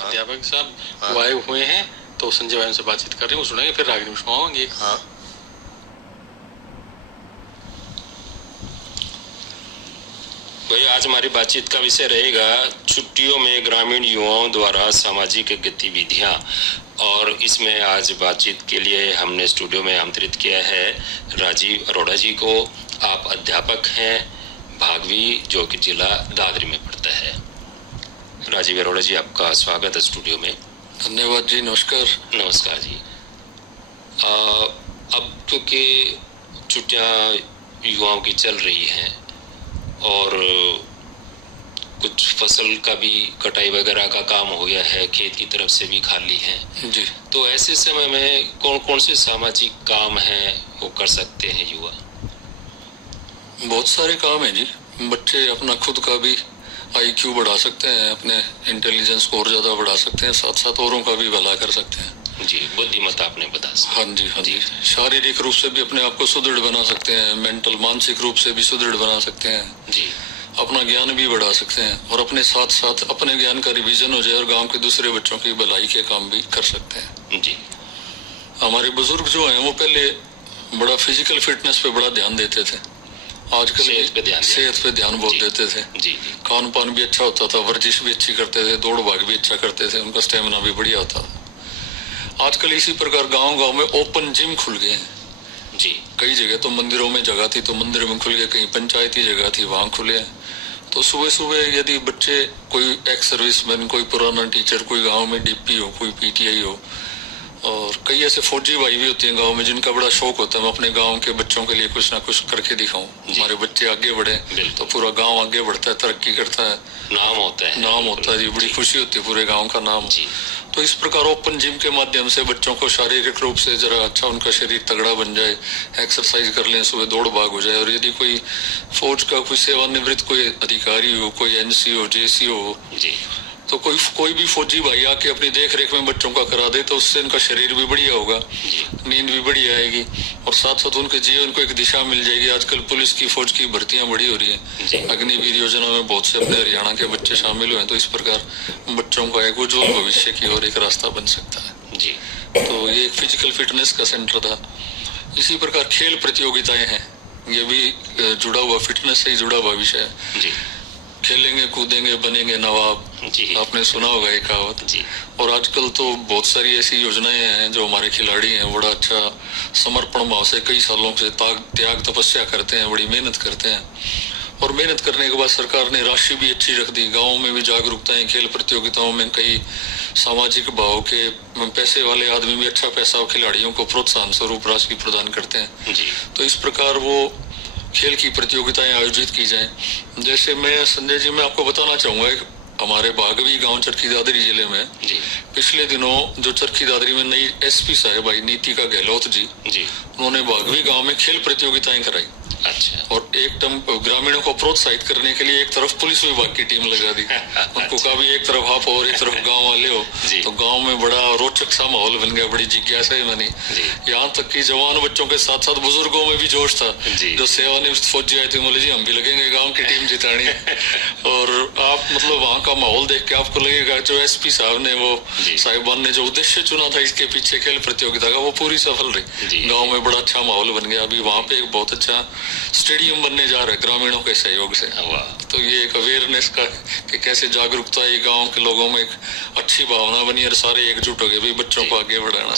अध्यापक साहब वो आए हुए हैं, तो संजय भाई से बातचीत कर रहे हैं, वो सुनेंगे, फिर रागिनी में आएंगे। हाँ। भाई आज हमारी बातचीत का विषय रहेगा छुट्टियों में ग्रामीण युवाओं द्वारा सामाजिक गतिविधियां, और इसमें आज बातचीत के लिए हमने स्टूडियो में आमंत्रित किया है राजीव अरोड़ा जी को। आप अध्यापक हैं भागवी, जो कि जिला दादरी में पड़ता है। राजीव अरोड़ा जी, आपका स्वागत है स्टूडियो में। धन्यवाद जी, नमस्कार। नमस्कार जी। अब क्योंकि छुट्टियां युवाओं की चल रही हैं और कुछ फसल का भी कटाई वगैरह का काम हो गया है, खेत की तरफ से भी खाली है जी, तो ऐसे समय में कौन कौन से सामाजिक काम हैं वो कर सकते हैं युवा? बहुत सारे काम हैं जी। बच्चे अपना खुद का भी IQ बढ़ा सकते हैं, अपने इंटेलिजेंस को और ज्यादा बढ़ा सकते हैं, साथ साथ औरों का भी भला कर सकते हैं। जी, बुद्धिमत्ता आपने बता सकते। हाँ जी, हाँ जी। शारीरिक रूप से भी अपने आप को सुदृढ़ बना सकते हैं, मेंटल मानसिक रूप से भी सुदृढ़ बना सकते हैं जी। अपना ज्ञान भी बढ़ा सकते हैं, और अपने साथ साथ अपने ज्ञान का रिवीजन हो जाए और गांव के दूसरे बच्चों की भलाई के काम भी कर सकते हैं। जी। हमारे बुजुर्ग जो हैं वो पहले बड़ा फिजिकल फिटनेस पे बड़ा ध्यान देते थे, आजकल सेहत पे ध्यान बहुत देते थे। जी। खान पान भी अच्छा होता था, वर्जिश भी अच्छी करते थे, दौड़ भाग भी अच्छा करते थे, उनका स्टेमिना भी बढ़िया होता था। आजकल इसी प्रकार गांव गांव में ओपन जिम खुल गए हैं जी। कई जगह तो मंदिरों में जगह थी तो मंदिर में खुल गए, कहीं पंचायती जगह थी वहां खुले हैं। तो सुबह सुबह यदि बच्चे, कोई एक्स सर्विसमैन, कोई पुराना टीचर, कोई गांव में DP हो, कोई PTI हो, और कई ऐसे फौजी भाई भी होते हैं गांव में जिनका बड़ा शौक होता है मैं अपने गांव के बच्चों के लिए कुछ ना कुछ करके दिखाऊं, हमारे बच्चे आगे बढ़े तो पूरा गांव आगे बढ़ता है, तरक्की करता है, नाम होता है जी, बड़ी खुशी होती है पूरे गांव का नाम। तो इस प्रकार ओपन जिम के माध्यम से बच्चों को शारीरिक रूप से जरा अच्छा, उनका शरीर तगड़ा बन जाए, एक्सरसाइज कर लें, सुबह दौड़ भाग हो जाए। और यदि कोई फौज का कोई सेवानिवृत्त कोई अधिकारी हो, कोई NC हो, JC हो, तो कोई भी फौजी भाई आके अपनी देख रेख में बच्चों का करा दे तो उससे उनका शरीर भी बढ़िया होगा, नींद भी बढ़िया आएगी, और साथ साथ उनके जीवन को एक दिशा मिल जाएगी। आजकल पुलिस की, फौज की भर्तियां बड़ी हो रही है, अग्निवीर योजना में बहुत से अपने हरियाणा के बच्चे शामिल हुए हैं। तो इस प्रकार बच्चों का एक उज्जवल भविष्य की ओर एक रास्ता बन सकता है जी। तो ये एक फिजिकल फिटनेस का सेंटर था। इसी प्रकार खेल प्रतियोगिताएं हैं, ये भी जुड़ा हुआ, फिटनेस से ही जुड़ा हुआ विषय है। खेलेंगे कूदेंगे बनेंगे नवाब, आपने सुना होगा एक कहावत जी। और आजकल तो बहुत सारी ऐसी योजनाएं हैं जो हमारे खिलाड़ी हैं बड़ा अच्छा समर्पण भाव से कई सालों से त्याग तपस्या करते हैं, बड़ी मेहनत करते हैं, और मेहनत करने के बाद सरकार ने राशि भी अच्छी रख दी। गाँव में भी जागरूकताएं, खेल प्रतियोगिताओं में कई सामाजिक भाव के पैसे वाले आदमी भी अच्छा पैसा खिलाड़ियों को प्रोत्साहन स्वरूप राशि प्रदान करते हैं। तो इस प्रकार वो खेल की प्रतियोगिताएं आयोजित की जाएं। जैसे मैं संजय जी, मैं आपको बताना चाहूंगा, हमारे भागवी गांव चरखी दादरी जिले में पिछले दिनों जो चरखी दादरी में नई SP साहब आई, नीतिका गहलोत जी, उन्होंने भागवी गांव में खेल प्रतियोगिताएं कराई। अच्छा। और एक ग्रामीणों को प्रोत्साहित करने के लिए एक तरफ पुलिस विभाग की टीम लगा दी। उनको कहा भी एक तरफ आप और एक तरफ गांव वाले हो, तो गांव में बड़ा रोचक सा माहौल बन गया, बड़ी जिज्ञासा बनी। यहाँ तक कि जवान बच्चों के साथ साथ बुजुर्गों में भी जोश था। जो सेवानिवृत्त फौजी आए थे, बोले जी हम भी लगेंगे गाँव की टीम जितानी। और आप मतलब वहाँ का माहौल देख के आपको लगेगा जो SP साहब ने, वो साहिबान ने जो उद्देश्य चुना था इसके पीछे खेल प्रतियोगिता का, वो पूरी सफल रही। गाँव में बड़ा अच्छा माहौल बन गया। अभी वहाँ पे एक बहुत अच्छा स्टेडियम बनने जा रहा है ग्रामीणों के सहयोग से। तो ये एक अवेयरनेस का कि कैसे जागरूकता है, गांव के लोगों में एक अच्छी भावना बनी और सारे एकजुट हो गए भाई बच्चों को आगे बढ़ाना।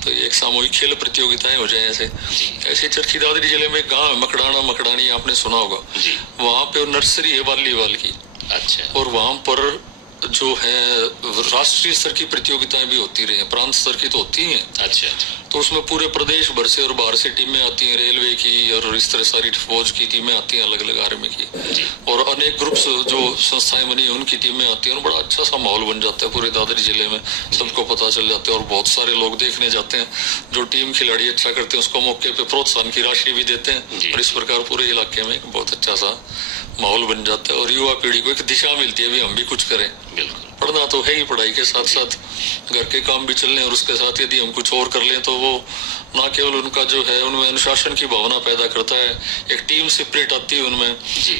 तो ये एक सामूहिक खेल प्रतियोगिताएं हो जाए। ऐसे चरखी दादरी जिले में गांव है मकड़ाना, मकड़ानी आपने सुना होगा, वहाँ पे नर्सरी है वालीबाल की। अच्छा। और वहाँ पर जो है राष्ट्रीय स्तर की प्रतियोगिताएं भी होती रही हैं, प्रांत स्तर की तो होती हैं। अच्छा। तो उसमें पूरे प्रदेश भर से और बाहर से टीमें आती हैं, रेलवे की और इस तरह सारी फौज की टीमें आती हैं, अलग अलग आर्मी की, और अनेक ग्रुप्स जो संस्थाएं बनी हैं उनकी टीमें आती हैं, और बड़ा अच्छा सा माहौल बन जाता है पूरे दादरी जिले में, सबको पता चल जाता है और बहुत सारे लोग देखने जाते हैं। जो टीम खिलाड़ी अच्छा करते हैं उसको मौके पे प्रोत्साहन की राशि भी देते हैं, और इस प्रकार पूरे इलाके में बहुत अच्छा सा माहौल बन जाता है और युवा पीढ़ी को एक दिशा मिलती है भी हम भी कुछ करें। बिल्कुल। पढ़ना तो है ही, पढ़ाई के साथ साथ घर के काम भी चलने, और उसके साथ यदि हम कुछ और कर लें तो वो ना केवल उनका जो है उनमें अनुशासन की भावना पैदा करता है, एक टीम स्पिरिट आती है उनमें,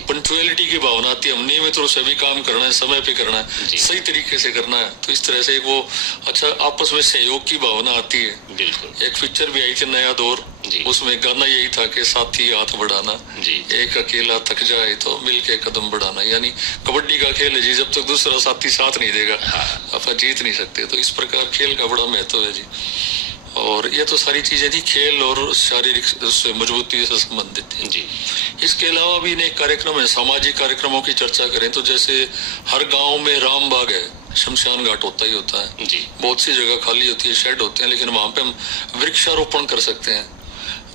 पंक्चुअलिटी की भावना आती है, हम नियमित रूप से भी काम करना है, समय पे करना है, सही तरीके से करना है। तो इस तरह से एक वो अच्छा आपस में सहयोग की भावना आती है। बिल्कुल। एक पिक्चर भी आई थी नया दौर, उसमें गाना यही था कि साथी हाथ बढ़ाना, एक अकेला थक जाए तो मिलके कदम बढ़ाना। यानी कबड्डी का खेल है जी, जब तक दूसरा साथी साथ नहीं देगा आप जीत नहीं सकते। तो इस प्रकार खेल का बड़ा महत्व है जी। और ये तो सारी चीजें थी खेल और शारीरिक मजबूती से संबंधित है जी। इसके अलावा भी अनेक कार्यक्रम है, सामाजिक कार्यक्रमों की चर्चा करें तो जैसे हर गांव में राम बाग है, शमशान घाट होता ही होता है जी। बहुत सी जगह खाली होती है, शेड होते हैं, लेकिन वहां पे हम वृक्षारोपण कर सकते हैं।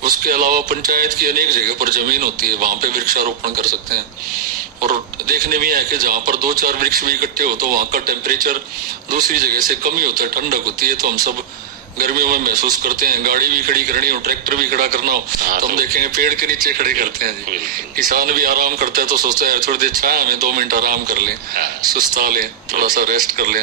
उसके अलावा पंचायत की अनेक जगह पर जमीन होती है, वहां पे वृक्षारोपण कर सकते हैं। और देखने में है कि जहाँ पर 2-4 वृक्ष भी इकट्ठे हो तो वहाँ का टेम्परेचर दूसरी जगह से कम ही होता है, ठंडक होती है। तो हम सब गर्मियों में महसूस करते हैं, गाड़ी भी खड़ी करनी हो, ट्रैक्टर भी खड़ा करना हो तो हम देखेंगे पेड़ के नीचे खड़े करते हैं जी। किसान भी आराम करता है तो सोचता है थोड़ी देर छाया में 2 मिनट आराम कर लें, सुस्ता लें, थोड़ा सा रेस्ट कर लें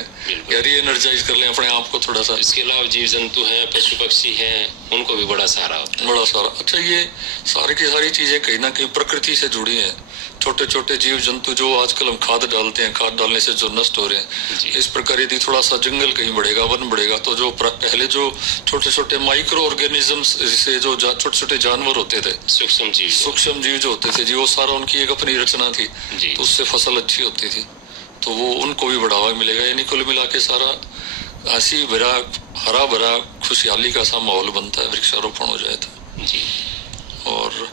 या री एनर्जाइज कर लें अपने आप को थोड़ा सा। इसके अलावा जीव जंतु हैं, पशु पक्षी हैं, उनको भी बड़ा सहारा होता है, बड़ा सारा। अच्छा, ये सारी की सारी चीजें कहीं ना कहीं प्रकृति से जुड़ी हैं। छोटे छोटे जीव जंतु जो आजकल हम खाद डालते हैं, खाद डालने से जो नष्ट हो रहे हैं, इस प्रकार यदि थोड़ा सा जंगल कहीं बढ़ेगा, वन बढ़ेगा तो जो पहले जो छोटे छोटे माइक्रो ऑर्गेनिजम्स से जो छोटे छोटे जानवर होते थे, सूक्ष्म जीव जो होते थे जी, वो सारा उनकी एक अपनी रचना थी, तो उससे फसल अच्छी होती थी, तो वो उनको भी बढ़ावा मिलेगा। यानी कुल मिला के सारा हंसी भरा हरा भरा खुशहाली का सा माहौल बनता है वृक्षारोपण हो जाए तो जी। और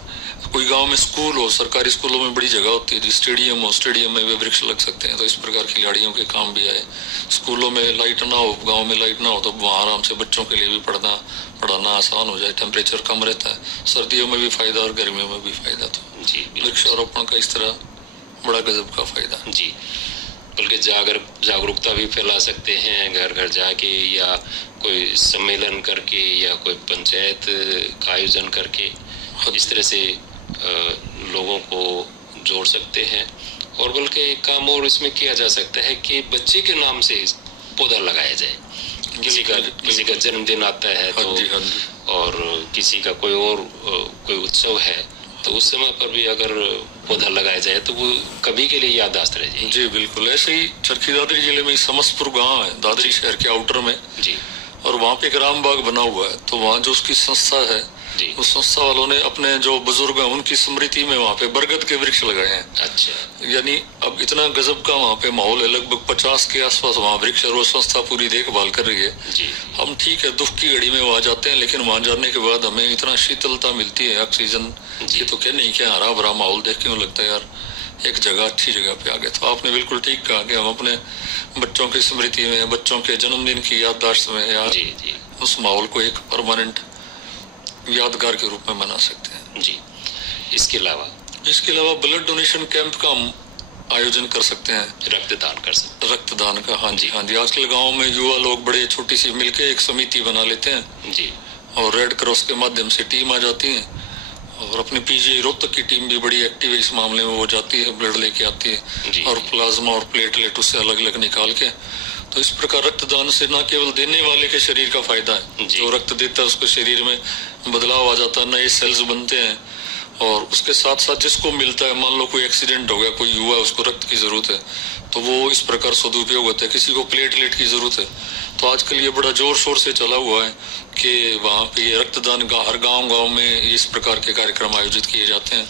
कोई गांव में स्कूल हो, सरकारी स्कूलों में बड़ी जगह होती है, स्टेडियम हो, स्टेडियम में भी वृक्ष लग सकते हैं, तो इस प्रकार खिलाड़ियों के काम भी आए। स्कूलों में लाइट ना हो, गांव में लाइट ना हो, तो वहाँ आराम से बच्चों के लिए भी पढ़ाना आसान हो जाए, टेम्परेचर कम रहता है, सर्दियों में भी फायदा और गर्मियों में भी फायदा। तो जी वृक्षारोपण का इस तरह बड़ा गजब का फायदा जी। बल्कि जागरूकता भी फैला सकते हैं घर घर जाके, या कोई सम्मेलन करके, या कोई पंचायत का आयोजन करके, इस तरह से लोगों को जोड़ सकते हैं। और बल्कि एक काम और इसमें किया जा सकता है कि बच्चे के नाम से पौधा लगाया जाए। किसी का जन्मदिन आता है तो और किसी का कोई उत्सव है तो उस समय पर भी अगर पौधा लगाया जाए तो वो कभी के लिए याददाश्त रह जाए जी। बिल्कुल ऐसे ही चरखी दादरी जिले में समस्तपुर गांव है, दादरी शहर के आउटर में जी, और वहाँ पे एक राम बाग बना हुआ है। तो वहाँ जो उसकी संस्था है, उस संस्था वालों ने अपने जो बुजुर्ग हैं उनकी स्मृति में वहाँ पे बरगद के वृक्ष लगाए हैं। अच्छा। यानी अब इतना गजब का वहाँ पे माहौल है, लगभग 50 के आसपास वहाँ वृक्ष, और वो संस्था पूरी देखभाल कर रही है जी। हम ठीक है दुख की घड़ी में वहाँ जाते हैं, लेकिन वहाँ जाने के बाद हमें इतना शीतलता मिलती है, ऑक्सीजन की तो क्या नहीं, क्या हरा भरा माहौल देख के लगता है यार एक जगह अच्छी जगह पे आ गए। तो आपने बिल्कुल ठीक कहा कि हम अपने बच्चों की स्मृति में, बच्चों के जन्मदिन की याददाश्त में या उस माहौल को एक परमानेंट यादगार के रूप में मना सकते हैं जी। इसके अलावा ब्लड डोनेशन कैंप का हम आयोजन कर सकते हैं, रक्तदान का। हाँ जी आजकल गांव में युवा लोग बड़े छोटी सी मिलके एक समिति बना लेते हैं जी, और रेड क्रॉस के माध्यम से टीम आ जाती है, और अपनी पीजीआई रोहतक की टीम भी बड़ी एक्टिव है इस मामले में, वो जाती है ब्लड लेके आती है और प्लाज्मा और प्लेटलेट उससे अलग अलग निकाल के। तो इस प्रकार रक्तदान से न केवल देने वाले के शरीर का फायदा है, जो रक्त देता है उसके शरीर में बदलाव आ जाता है, नए सेल्स बनते हैं, और उसके साथ साथ जिसको मिलता है, मान लो कोई एक्सीडेंट हो गया, कोई युवा उसको रक्त की जरूरत है तो वो इस प्रकार सदुपयोग होता है, किसी को प्लेटलेट की जरूरत है तो आजकल ये बड़ा जोर शोर से चला हुआ है कि वहाँ पे ये रक्तदान हर गांव में इस प्रकार के कार्यक्रम आयोजित किए जाते हैं।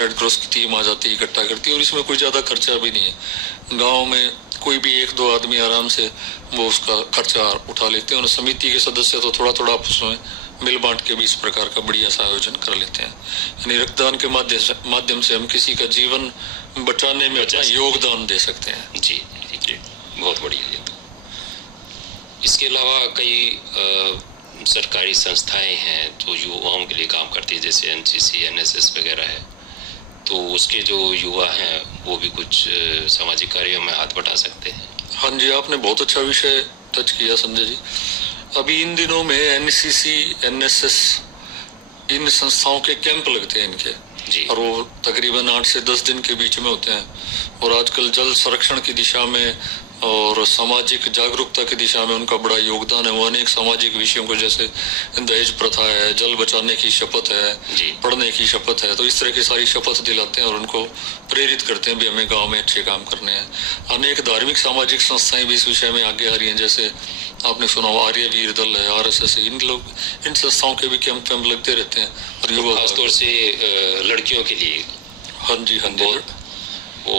रेड क्रॉस की टीम आ जाती है, इकट्ठा करती है, और इसमें कोई ज्यादा खर्चा भी नहीं है। गाँव में कोई भी 1-2 आदमी आराम से वो उसका खर्चा उठा लेते हैं, और समिति के सदस्य तो थोड़ा थोड़ा आपस में मिल बांट के भी इस प्रकार का बढ़िया सा आयोजन कर लेते हैं। यानी रक्तदान के माध्यम से हम किसी का जीवन बचाने में अपना योगदान दे सकते हैं जी। बहुत बढ़िया। इसके अलावा कई सरकारी संस्थाएं हैं जो युवाओं के लिए काम करती है, जैसे एनसीसी, एनएसएस वगैरह है, तो उसके जो युवा हैं वो भी कुछ सामाजिक कार्यों में हाथ बटा सकते हैं। हाँ जी, आपने बहुत अच्छा विषय टच किया संजय जी। अभी इन दिनों में एनसीसी, एनएसएस, इन संस्थाओं के कैंप लगते हैं इनके जी, और वो तकरीबन 8 से 10 दिन के बीच में होते हैं, और आजकल जल संरक्षण की दिशा में और सामाजिक जागरूकता की दिशा में उनका बड़ा योगदान है। वो अनेक सामाजिक विषयों को, जैसे दहेज प्रथा है, जल बचाने की शपथ है, पढ़ने की शपथ है, तो इस तरह की सारी शपथ दिलाते हैं और उनको प्रेरित करते हैं भी हमें गांव में अच्छे काम करने हैं। अनेक धार्मिक सामाजिक संस्थाएं भी इस विषय में आगे आ रही हैं, जैसे आपने सुना आर्य वीर दल है, RSS है, इन संस्थाओं के भी कैंप लगते रहते हैं। और युवा खासतौर से लड़कियों के लिए हाँ जी वो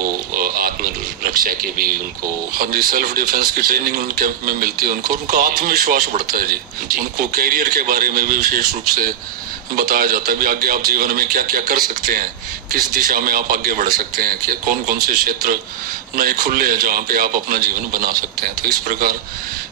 आत्मरक्षा के भी उनको हाँ जी सेल्फ डिफेंस की ट्रेनिंग उन कैंप में मिलती है उनको, उनका आत्मविश्वास बढ़ता है जी। उनको कैरियर के बारे में भी विशेष रूप से बताया जाता है भी आगे आप जीवन में क्या क्या कर सकते हैं, किस दिशा में आप आगे बढ़ सकते हैं, कि कौन कौन से क्षेत्र नए खुले हैं जहाँ पे आप अपना जीवन बना सकते हैं। तो इस प्रकार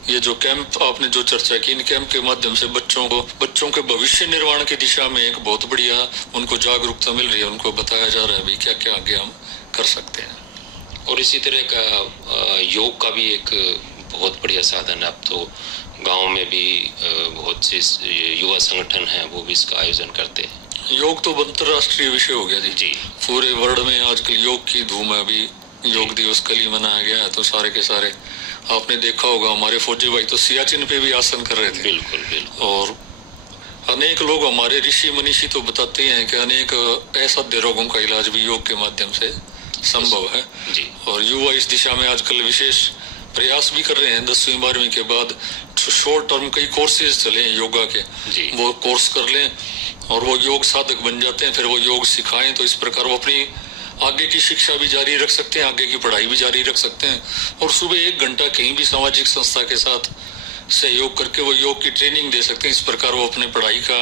ये जो कैंप आपने जो चर्चा की, इन कैंप के माध्यम से बच्चों के भविष्य निर्माण की दिशा में एक बहुत बढ़िया उनको जागरूकता मिल रही है, उनको बताया जा रहा है भी क्या क्या आगे हम कर सकते हैं। और इसी तरह का योग का भी एक बहुत बढ़िया साधन है। अब तो गांव में भी बहुत से युवा संगठन हैं, वो भी इसका आयोजन करते हैं। योग तो अंतर्राष्ट्रीय विषय हो गया जी। पूरे वर्ल्ड में आजकल योग की धूम है। अभी योग दिवस कल ही मनाया गया है, तो सारे के सारे आपने देखा होगा हमारे फौजी भाई तो सियाचिन पे भी आसन कर रहे थे। बिल्कुल। और अनेक लोग हमारे ऋषि मनीषी तो बताते हैं कि अनेक असाध्य रोगों का इलाज भी योग के माध्यम से संभव है जी। और युवा इस दिशा में आजकल विशेष प्रयास भी कर रहे हैं। 10वीं 12वीं के बाद शॉर्ट टर्म कई कोर्सेज चले हैं योगा के, वो कोर्स कर लें और वो योग साधक बन जाते हैं, फिर वो योग सिखाएं। तो इस प्रकार वो अपनी आगे की शिक्षा भी जारी रख सकते हैं, आगे की पढ़ाई भी जारी रख सकते हैं और सुबह 1 घंटा कहीं भी सामाजिक संस्था के साथ सहयोग करके वो योग की ट्रेनिंग दे सकते हैं। इस प्रकार वो अपने पढ़ाई का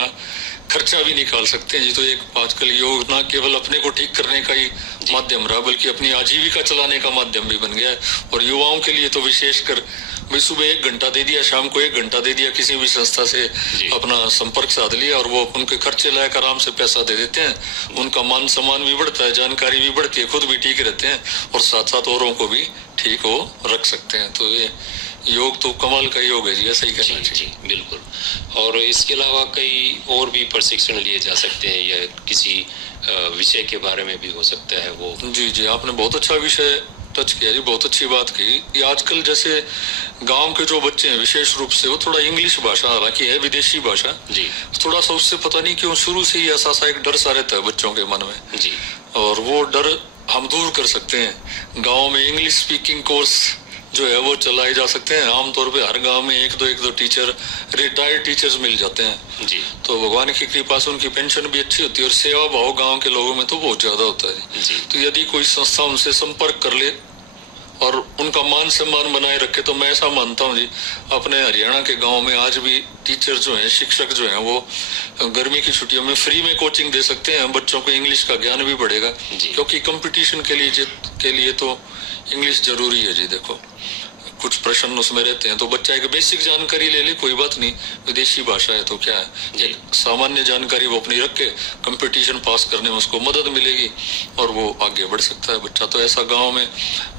खर्चा भी निकाल सकते हैं जी। तो एक आजकल योग ना केवल अपने को ठीक करने का ही माध्यम रहा, बल्कि अपनी आजीविका चलाने का माध्यम भी बन गया है। और युवाओं के लिए तो विशेषकर भाई सुबह 1 घंटा दे दिया, शाम को 1 घंटा दे दिया, किसी भी संस्था से अपना संपर्क साध लिया और वो उनके खर्चे लायक आराम से पैसा दे देते हैं। उनका मान सम्मान भी बढ़ता है, जानकारी भी बढ़ती है, खुद भी ठीक रहते हैं और साथ साथ औरों को भी ठीक हो रख सकते हैं। तो ये योग तो कमाल का योग है जी, ऐसा ही कहना चाहिए। जी बिल्कुल। और इसके अलावा कई और भी प्रशिक्षण लिए जा सकते हैं या किसी विषय के बारे में भी हो सकता है वो। जी आपने बहुत अच्छा विषय टच किया जी, बहुत अच्छी बात की। ये आजकल जैसे गांव के जो बच्चे हैं विशेष रूप से वो थोड़ा इंग्लिश भाषा, हालांकि है विदेशी भाषा जी, थोड़ा सा उससे पता नहीं क्यों शुरू से ही ऐसा सा एक डर सा रहता है बच्चों के मन में जी। और वो डर हम दूर कर सकते हैं। गाँव में इंग्लिश स्पीकिंग कोर्स जो है वो चलाए जा सकते हैं। आमतौर पे हर गांव में एक दो टीचर, रिटायर्ड टीचर्स मिल जाते हैं जी। तो भगवान की कृपा से उनकी पेंशन भी अच्छी होती है और सेवा भाव गांव के लोगों में तो बहुत ज्यादा होता है जी। तो यदि कोई संस्था उनसे संपर्क कर ले और उनका मान सम्मान बनाए रखे, तो मैं ऐसा मानता हूँ जी अपने हरियाणा के गाँव में आज भी टीचर जो है, शिक्षक जो है, वो गर्मी की छुट्टियों में फ्री में कोचिंग दे सकते हैं। बच्चों को इंग्लिश का ज्ञान भी बढ़ेगा क्योंकि कंपटीशन के लिए तो इंग्लिश जरूरी है जी। देखो कुछ प्रश्न उसमें रहते हैं तो बच्चा एक बेसिक जानकारी ले ले, कोई बात नहीं, विदेशी भाषा है तो क्या है, एक सामान्य जानकारी वो अपनी रख के कंपटीशन पास करने में उसको मदद मिलेगी और वो आगे बढ़ सकता है बच्चा। तो ऐसा गांव में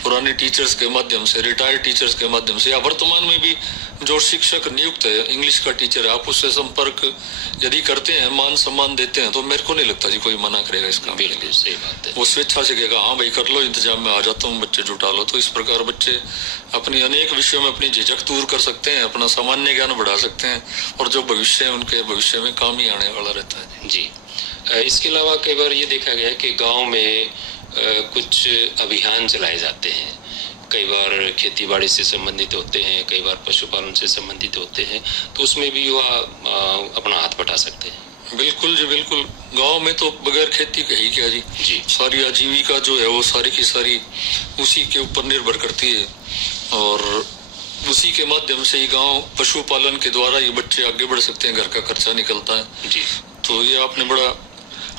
पुराने टीचर्स के माध्यम से, रिटायर्ड टीचर्स के माध्यम से या वर्तमान में भी जो शिक्षक नियुक्त है इंग्लिश का टीचर है, आप उससे संपर्क यदि करते हैं, मान सम्मान देते हैं, तो मेरे को नहीं लगता जी कोई मना करेगा इसका। बिल्कुल सही बात है। वो स्वेच्छा से कहेगा हाँ भाई कर लो, इंतजाम में आ जाता हूँ, बच्चे जुटा लो। तो इस प्रकार बच्चे अपनी अनेक विषयों में अपनी झिझक दूर कर सकते हैं, अपना सामान्य ज्ञान बढ़ा सकते हैं और जो भविष्य है उनके भविष्य में काम ही आने वाला रहता है जी। इसके अलावा कई बार ये देखा गया कि गाँव में कुछ अभियान चलाए जाते हैं, कई बार खेती बाड़ी से संबंधित होते हैं, कई बार पशुपालन से संबंधित होते हैं, तो उसमें भी युवा अपना हाथ बटा सकते हैं। बिल्कुल जी बिल्कुल। गांव में तो बगैर खेती के ही क्या जी, सारी आजीविका जो है वो सारी की सारी उसी के ऊपर निर्भर करती है और उसी के माध्यम से ही गांव पशुपालन के द्वारा ये बच्चे आगे बढ़ सकते हैं, घर का खर्चा निकलता है जी। तो ये आपने बड़ा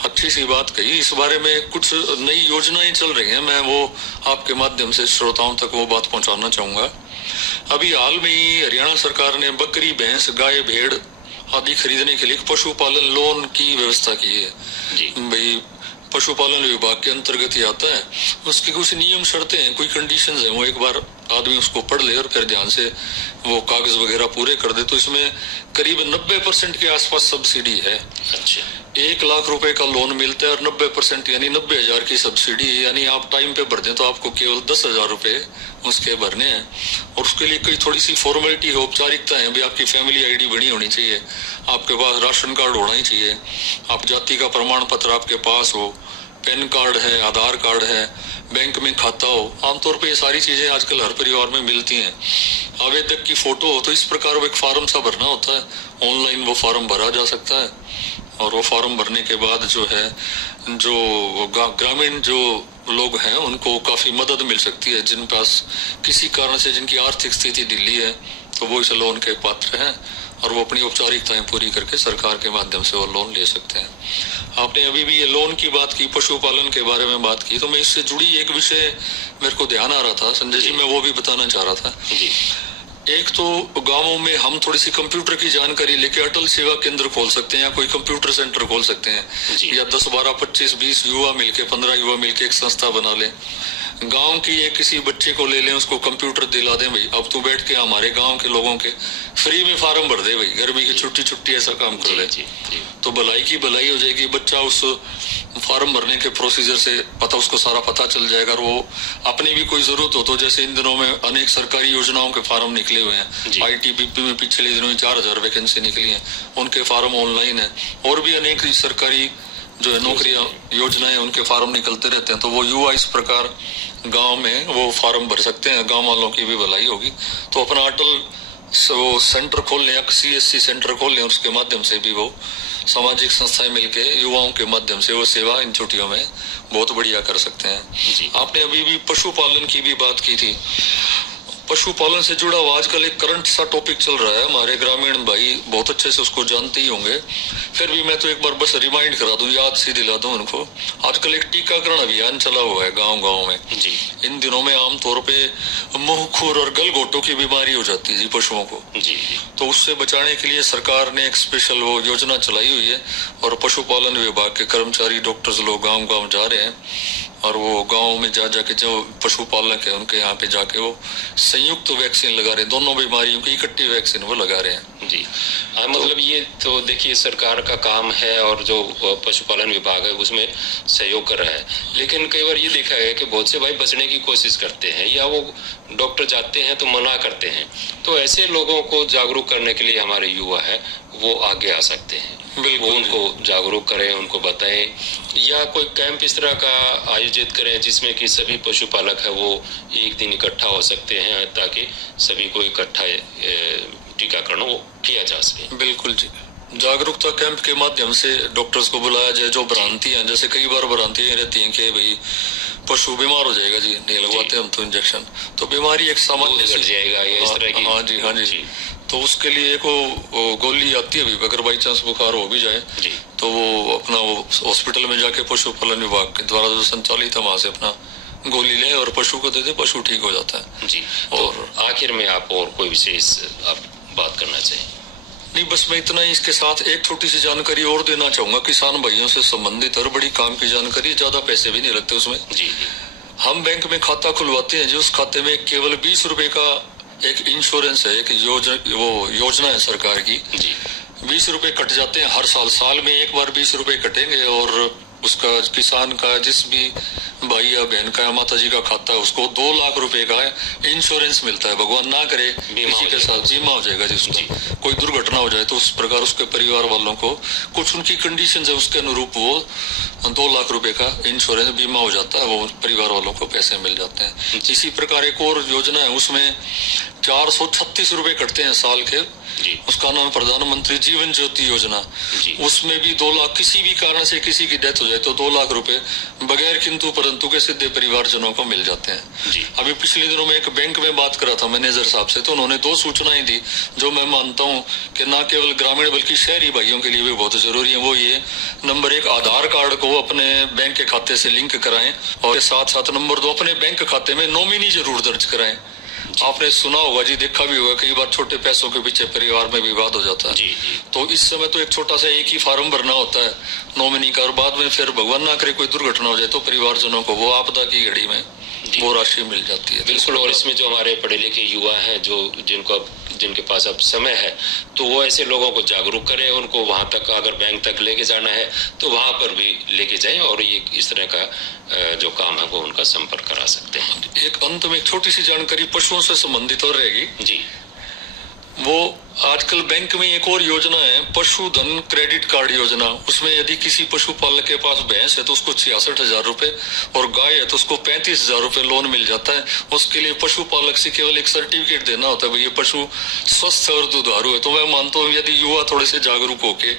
अच्छी सी बात कही। इस बारे में कुछ नई योजनाएं चल रही हैं, मैं वो आपके माध्यम से श्रोताओं तक वो बात पहुंचाना चाहूंगा। अभी हाल में ही हरियाणा सरकार ने बकरी, भैंस, गाय, भेड़ आदि खरीदने के लिए पशुपालन लोन की व्यवस्था की है जी। भाई पशुपालन विभाग के अंतर्गत ही आता है, उसके कुछ नियम शर्तें हैं, कोई कंडीशंस हैं, वो एक बार आदमी उसको पढ़ ले और फिर ध्यान से वो कागज वगैरह पूरे कर दे तो इसमें करीब 90% के आसपास सब्सिडी है। अच्छा। 1 लाख रुपए का लोन मिलता है और 90% यानी 90,000 की सब्सिडी, यानी आप टाइम पे भर दें तो आपको केवल 10,000 रुपए उसके भरने हैं। और उसके लिए कोई थोड़ी सी फॉर्मेलिटी है, औपचारिकता है। भाई आपकी फैमिली आईडी बनी होनी चाहिए, आपके पास राशन कार्ड होना ही चाहिए, आप जाति का प्रमाण पत्र आपके पास हो, पैन कार्ड है, आधार कार्ड है, बैंक में खाता हो। आमतौर पे ये सारी चीजें आजकल हर परिवार में मिलती हैं। आवेदक की फोटो हो, तो इस प्रकार वो एक फॉर्म सा भरना होता है, ऑनलाइन वो फॉर्म भरा जा सकता है। और वो फॉर्म भरने के बाद जो है, जो ग्रामीण जो लोग हैं उनको काफी मदद मिल सकती है। जिन पास किसी कारण से जिनकी आर्थिक स्थिति ढीली है तो वो इस लोन के पात्र हैं और वो अपनी औपचारिकताएं पूरी करके सरकार के माध्यम से वो लोन ले सकते हैं। आपने अभी भी ये लोन की बात की, पशुपालन के बारे में बात की, तो मैं इससे जुड़ी एक विषय मेरे को ध्यान आ रहा था संजय जी, मैं वो भी बताना चाह रहा था। एक तो गांवों में हम थोड़ी सी कंप्यूटर की जानकारी लेके अटल सेवा केंद्र खोल सकते हैं या कोई कंप्यूटर सेंटर खोल सकते हैं, या 10, 12, 25, 20 युवा मिलके, 15 युवा मिलके एक संस्था बना लें। गांव की एक किसी बच्चे को ले लें, उसको कंप्यूटर दिला दें, भाई अब तू बैठ के हमारे गांव के लोगों के फ्री में फार्म भर दे, भाई गर्मी की छुट्टी ऐसा काम कर ले, तो भलाई की भलाई हो जाएगी। बच्चा उस फार्म भरने के प्रोसीजर से उसको सारा पता चल जाएगा। और वो अपनी भी कोई जरूरत हो तो, जैसे इन दिनों में अनेक सरकारी योजनाओं के फार्म निकले हुए हैं, आईटीबीपी में पिछले दिनों में 4,000 वैकेंसी निकली हैं, उनके फार्म ऑनलाइन है। और भी अनेक सरकारी जो है नौकरियां योजनाएं, उनके फार्म निकलते रहते हैं। तो वो युवा इस प्रकार गांव में वो फार्म भर सकते हैं, गांव वालों की भी भलाई होगी। तो अपना अटल वो सेंटर खोल लें, CSC सेंटर खोल लें, उसके माध्यम से भी वो सामाजिक संस्थाएं मिलके युवाओं के माध्यम से वो सेवा इन छुट्टियों में बहुत बढ़िया कर सकते हैं। आपने अभी भी पशुपालन की भी बात की थी। पशुपालन से जुड़ा हुआ आजकल एक करंट सा टॉपिक चल रहा है, हमारे ग्रामीण भाई बहुत अच्छे से उसको जानते ही होंगे, फिर भी मैं तो एक बार बस रिमाइंड करा दूं, याद सी दिला दूं उनको। आजकल एक टीकाकरण अभियान चला हुआ है गांव-गांव में। इन दिनों में आमतौर पे मुंह खुर और गलघोटों की बीमारी हो जाती है जी पशुओं को। तो उससे बचाने के लिए सरकार ने एक स्पेशल वो योजना चलाई हुई है और पशुपालन विभाग के कर्मचारी, डॉक्टर्स लोग गाँव-गाँव जा रहे हैं और वो गाँव में जाके जो पशुपालक है उनके यहाँ पे जाके वो संयुक्त वैक्सीन लगा रहे हैं, दोनों बीमारियों की इकट्ठी वैक्सीन वो लगा रहे हैं जी। मतलब ये तो देखिए सरकार का काम है और जो पशुपालन विभाग है उसमें सहयोग कर रहा है, लेकिन कई बार ये देखा है कि बहुत से भाई बचने की कोशिश करते हैं या वो डॉक्टर जाते हैं तो मना करते हैं। तो ऐसे लोगों को जागरूक करने के लिए हमारे युवा है वो आगे आ सकते हैं, वो उनको जागरूक करें, उनको बताएं, या कोई कैंप इस तरह का आयोजित करें जिसमें कि सभी पशुपालक है वो एक दिन इकट्ठा हो सकते हैं ताकि सभी को इकट्ठा टीकाकरण वो किया जा सके। बिल्कुल जी, जागरूकता कैंप के माध्यम से डॉक्टर्स को बुलाया जाए। जो भ्रांतियां, जैसे कई बार भ्रांतियां रहती हैं कि भाई पशु बीमार हो जाएगा जी, नहीं लगवाते हम तो इंजेक्शन, तो बीमारी एक सामान्य घट जाएगा या इस तरह की। हाँ जी। तो उसके लिए एक वो गोली आती है, अगर बाई चांस बुखार हो भी जाए तो वो अपना वो हॉस्पिटल में जाके पशुपालन विभाग के द्वारा जो संचालित है वहां से अपना गोली ले और पशु को दे दे, पशु ठीक हो जाता है जी। और तो आखिर में आप और कोई विशेष आप बात करना चाहिए? नहीं, बस मैं इतना ही इसके साथ एक छोटी सी जानकारी और देना चाहूंगा किसान भाइयों से संबंधित और बड़ी काम की जानकारी, ज्यादा पैसे भी नहीं लगते उसमें जी। हम बैंक में खाता खुलवाते हैं जी, उस खाते में केवल 20 रुपए का एक इंश्योरेंस है, एक योजना है सरकार की। 20 रुपए कट जाते हैं हर साल में एक बार 20 रुपए कटेंगे और उसका किसान का जिस भी भाई या बहन का या माता जी का खाता है उसको 2 लाख रुपए का इंश्योरेंस मिलता है। भगवान ना करे किसी के साथ बीमा हो जाएगा जिसको कोई दुर्घटना हो जाए तो उस प्रकार उसके परिवार वालों को कुछ उनकी कंडीशन है उसके अनुरूप वो 2 लाख रुपए का इंश्योरेंस बीमा हो जाता है, वो परिवार वालों को पैसे मिल जाते हैं। इसी प्रकार एक और योजना है, उसमें 436 रुपए कटते हैं साल के, उसका नाम प्रधानमंत्री जीवन ज्योति योजना। उसमें भी 2 लाख, किसी भी कारण से किसी की डेथ हो जाए तो 2 लाख रुपए बगैर किंतु परंतु के सीधे परिवारजनों को मिल जाते हैं। अभी पिछले दिनों में एक बैंक में बात करा था मैनेजर साहब से, तो उन्होंने 2 सूचनाएं दी जो मैं मानता हूं कि न केवल ग्रामीण बल्कि शहरी भाइयों के लिए भी बहुत जरूरी है। वो ये, नंबर 1 आधार कार्ड को अपने बैंक के खाते से लिंक कराएं और साथ साथ नंबर 2 अपने बैंक खाते में नॉमिनी जरूर दर्ज कराएं। आपने सुना होगा जी, देखा भी होगा, कई बार छोटे पैसों के पीछे परिवार में विवाद हो जाता है। तो इस समय तो एक छोटा सा एक ही फार्म भरना होता है नॉमिनी का और बाद में फिर भगवान ना करे कोई दुर्घटना हो जाए तो परिवारजनों को वो आपदा की घड़ी में वो राशि मिल जाती है। बिल्कुल। और इसमें जो हमारे पढ़े लिखे युवा हैं जो जिनको जिनके पास अब समय है तो वो ऐसे लोगों को जागरूक करें, उनको वहां तक अगर बैंक तक लेके जाना है तो वहां पर भी लेके जाएं और ये इस तरह का जो काम है वो उनका संपर्क करा सकते हैं। एक अंत में एक छोटी सी जानकारी पशुओं से संबंधित और रहेगी जी। वो आजकल बैंक में एक और योजना है, पशुधन क्रेडिट कार्ड योजना। उसमें यदि किसी पशुपालक के पास भैंस है तो उसको 66,000 रुपए और गाय है तो उसको 35,000 रुपए लोन मिल जाता है। उसके लिए पशुपालक से केवल एक सर्टिफिकेट देना होता है, ये पशु स्वस्थ और दुधारू है। तो मैं मानता हूँ यदि युवा थोड़े से जागरूक होके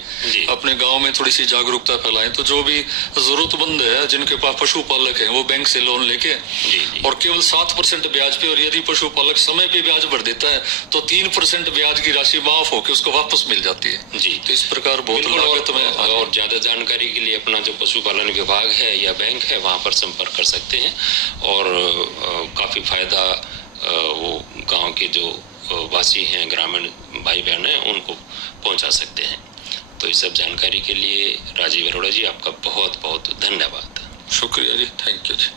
अपने गाँव में थोड़ी सी जागरूकता फैलाएं तो जो भी जरूरतमंद है जिनके पास पशुपालक है वो बैंक से लोन लेके और केवल 7% ब्याज पे, और यदि पशुपालक समय पे ब्याज भर देता है तो 3% ब्याज की राशि माफ होकर उसको वापस मिल जाती है जी। तो इस प्रकार बहुत लागत में और ज्यादा जानकारी के लिए अपना जो पशुपालन विभाग है या बैंक है वहां पर संपर्क कर सकते हैं और काफी फायदा वो गांव के जो वासी हैं, ग्रामीण भाई बहन हैं, उनको पहुंचा सकते हैं। तो इस सब जानकारी के लिए राजीव अरोड़ा जी आपका बहुत बहुत धन्यवाद। शुक्रिया जी, थैंक यू जी।